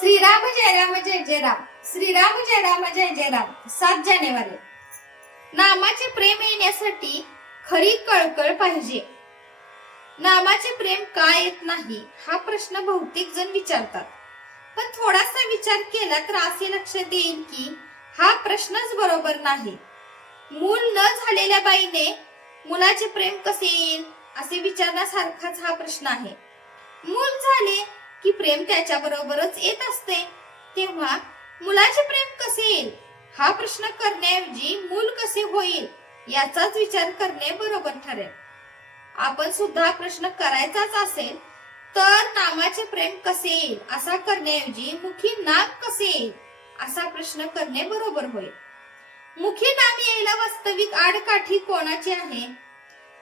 श्रीराम जय राम जय जय राम. श्रीराम जय राम जय जय राम. 7 जानेवारी. नामाचे प्रेम येण्यासाठी खरी कळकळ पाहिजे. नामाचे प्रेम का येत नाही हा प्रश्न बहुतेक जण विचारतात. पण थोडासा विचार केला तर असे लक्षात येईल की हा प्रश्नच बरोबर नाही. मूल न झालेल्या बाईने मुलाचे प्रेम कसे येईल असे विचारण्यासारखाच हा प्रश्न आहे. मूल झाले की प्रेम त्याच्या बरोबरच येत असते, तेव्हा मुलाचे प्रेम कसे येईल हा प्रश्न करण्याऐवजी मूल कसे होईल याचाच विचार करणे बरोबर ठरेल. आपण सुद्धा प्रश्न करायचाच असेल तर नामाचे प्रेम कसे येईल असा करण्याऐवजी मुखी नाम कसे येईल असा प्रश्न करणे बरोबर होईल. मुखी नाम यायला वास्तविक आडकाठी कोणाची आहे?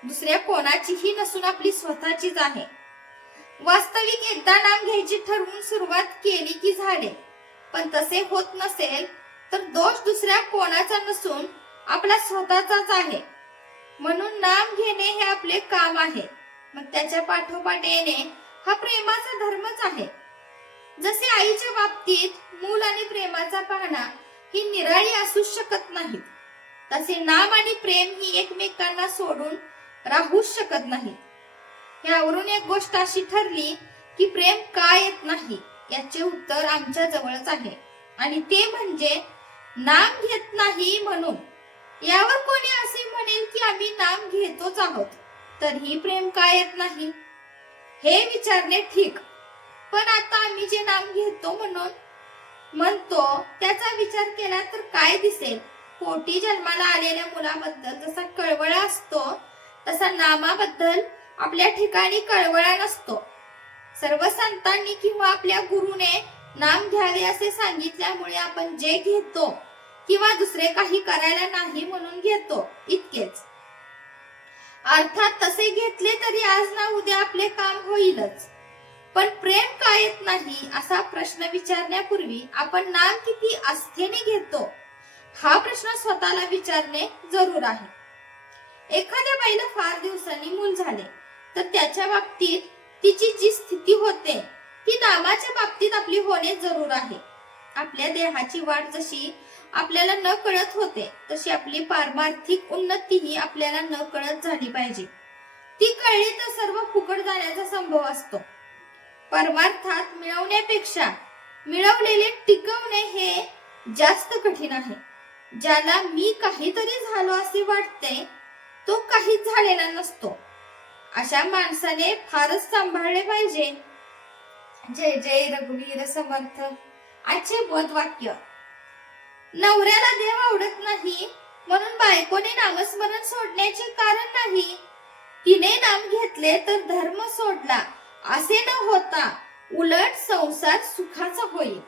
दुसऱ्या कोणाचीही नसून आपली स्वतःचीच आहे. वास्तविक एकदा नाम घ्यायची ठरवून सुरुवात केली की झाले, पण तसे होत नसेल तर दोष दुसऱ्या कोणाचा नसून आपला स्वतःचाच आहे. म्हणून नाम घेणे हे आपले काम आहे, मग त्याच्या पाठोपाठ येणे हा प्रेमाचा धर्मच आहे. जसे आईच्या बाबतीत मूल आणि प्रेमाचा पाहणा ही निराळी असू शकत नाहीत, तसे नाम आणि प्रेम ही एकमेकांना सोडून राहूच शकत नाहीत. यावरून एक गोष्ट अशी ठरली की प्रेम का येत नाही याचे उत्तर आमच्या जवळच आहे, आणि ते म्हणजे नाम घेत नाही म्हणून. यावर कोणी असे म्हणेल की आम्ही नाम घेतोच आहोत तरीही प्रेम का येत नाही हे विचारणे ठीक. पण आता आम्ही जे नाम घेतो म्हणून म्हणतो त्याचा विचार केला तर काय दिसेल? पोटी जन्माला आलेल्या मुलाबद्दल जसा कळवळा असतो तसा नामाबद्दल आपल्या ठिकाणी कळवळा नसतो. सर्व संतांनी किंवा आपल्या गुरुने नाम घ्यावे असे सांगितल्यामुळे आपण जे घेतो किंवा दुसरे काही करायला नाही म्हणून घेतो इतकेच. अर्थात तसे घेतले तरी आज ना उद्या आपले काम होईलच. पण प्रेम का येत नाही असा प्रश्न विचारण्यापूर्वी आपण नाम किती आस्थेने घेतो हा प्रश्न स्वतःला विचारणे जरूर आहे. एखाद्या बाईला फार दिवसांनी मूल झाले तर त्याच्या बाबतीत तिची जी स्थिती होते ती नामाच्या बाबतीत आपली होणे जरूर आहे. आपल्या देहाची वाढ जशी आपल्याला न कळत होते तशी आपली पारमार्थिक उन्नतीही आपल्याला न कळत झाली पाहिजे. ती कळली तर सर्व फुकट जाण्याचा संभव असतो. परमार्थात मिळवण्यापेक्षा मिळवलेले टिकवणे हे जास्त कठीण आहे. ज्याला मी काहीतरी झालो असे वाटते तो काहीच झालेला नसतो. अशा माणसाने फारच सांभाळले पाहिजे. जय जय रघुवीर समर्थ. आजचे बोधवाक्य. नवऱ्याला देव आवडत नाही म्हणून बायकोने नामस्मरण सोडण्याचे कारण नाही. तिने नाम घेतले तर धर्म सोडला असे न होता उलट संसार सुखाचा होईल.